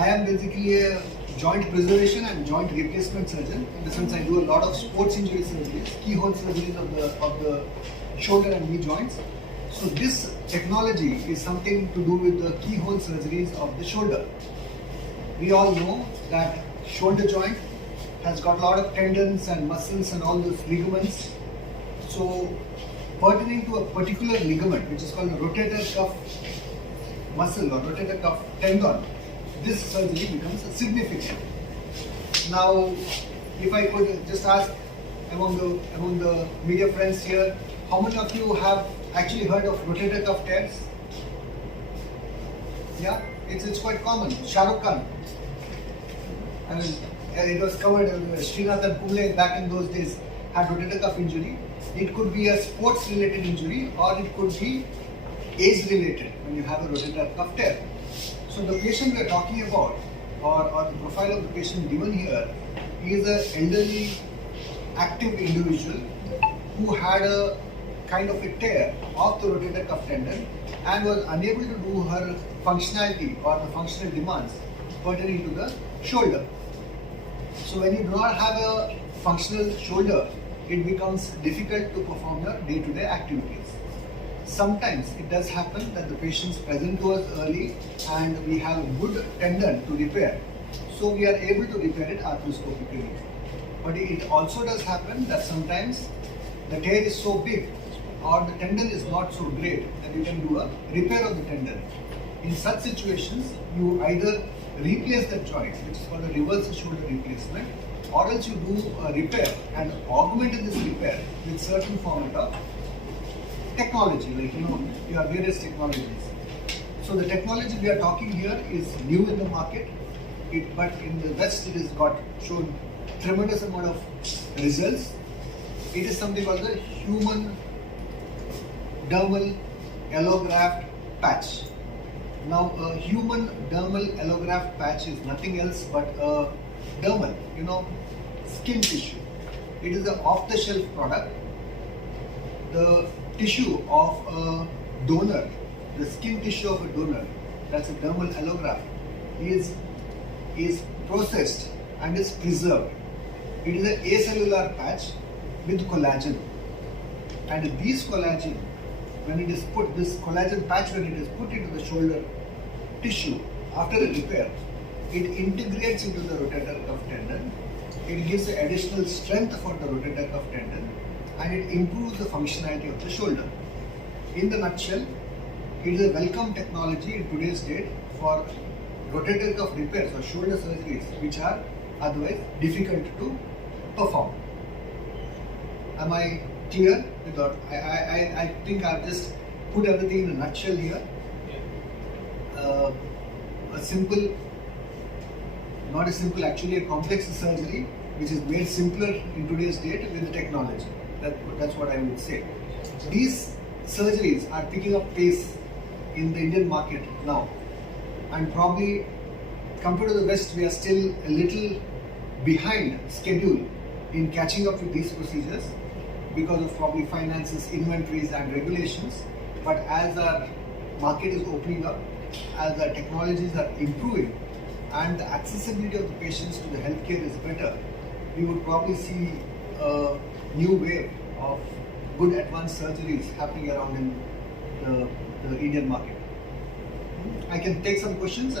I am basically a joint preservation and joint replacement surgeon. In the sense, I do a lot of sports injury surgeries, keyhole surgeries of the shoulder and knee joints. So this technology is something to do with the keyhole surgeries of the shoulder. We all know that shoulder joint has got a lot of tendons and muscles and all those ligaments. So pertaining to a particular ligament, which is called the rotator cuff muscle or rotator cuff tendon, this surgery becomes significant. Now, if I could just ask among the media friends here, how many of you have actually heard of rotator cuff tears? Yeah, it's quite common. Shah Rukh Khan, I mean, it was covered. Srinath and Kumble back in those days had rotator cuff injury. It could be a sports-related injury, or it could be age-related when you have a rotator cuff tear. So the patient we are talking about, or the profile of the patient given here, is an elderly, active individual who had a kind of a tear of the rotator cuff tendon and was unable to do her functionality or the functional demands pertaining to the shoulder. So when you do not have a functional shoulder, it becomes difficult to perform your day-to-day activities. Sometimes it does happen that the patients present to us early and we have a good tendon to repair. So we are able to repair it arthroscopically. But it also does happen that sometimes the tear is so big or the tendon is not so great that you can do a repair of the tendon. In such situations, you either replace the joint, which is called a reverse shoulder replacement, or else you do a repair and augment this repair with certain format of technology, like you have various technologies. So the technology we are talking here is new in the market, but in the West it has got shown tremendous amount of results. It is something called the human dermal allograft patch. Now, a human dermal allograft patch is nothing else but a dermal, skin tissue. It is an off-the-shelf product. The tissue of a donor, the skin tissue of a donor, that's a dermal allograft, is processed and is preserved. It is an acellular patch with collagen. And these collagen, this collagen patch, when it is put into the shoulder tissue after a repair, it integrates into the rotator cuff tendon. It gives additional strength for the rotator cuff tendon and it improves the functionality of the shoulder. In the nutshell, it is a welcome technology in today's date for rotator cuff repairs or shoulder surgeries which are otherwise difficult to perform. Am I clear? I think I've just put everything in a nutshell here. Actually a complex surgery which is made simpler in today's date with the technology. That's what I would say. These surgeries are picking up pace in the Indian market now, and probably compared to the West, we are still a little behind schedule in catching up with these procedures because of probably finances, inventories and regulations. But as our market is opening up, as our technologies are improving and the accessibility of the patients to the healthcare is better, we would probably see a new wave of good advanced surgeries happening around in the Indian market. I can take some questions.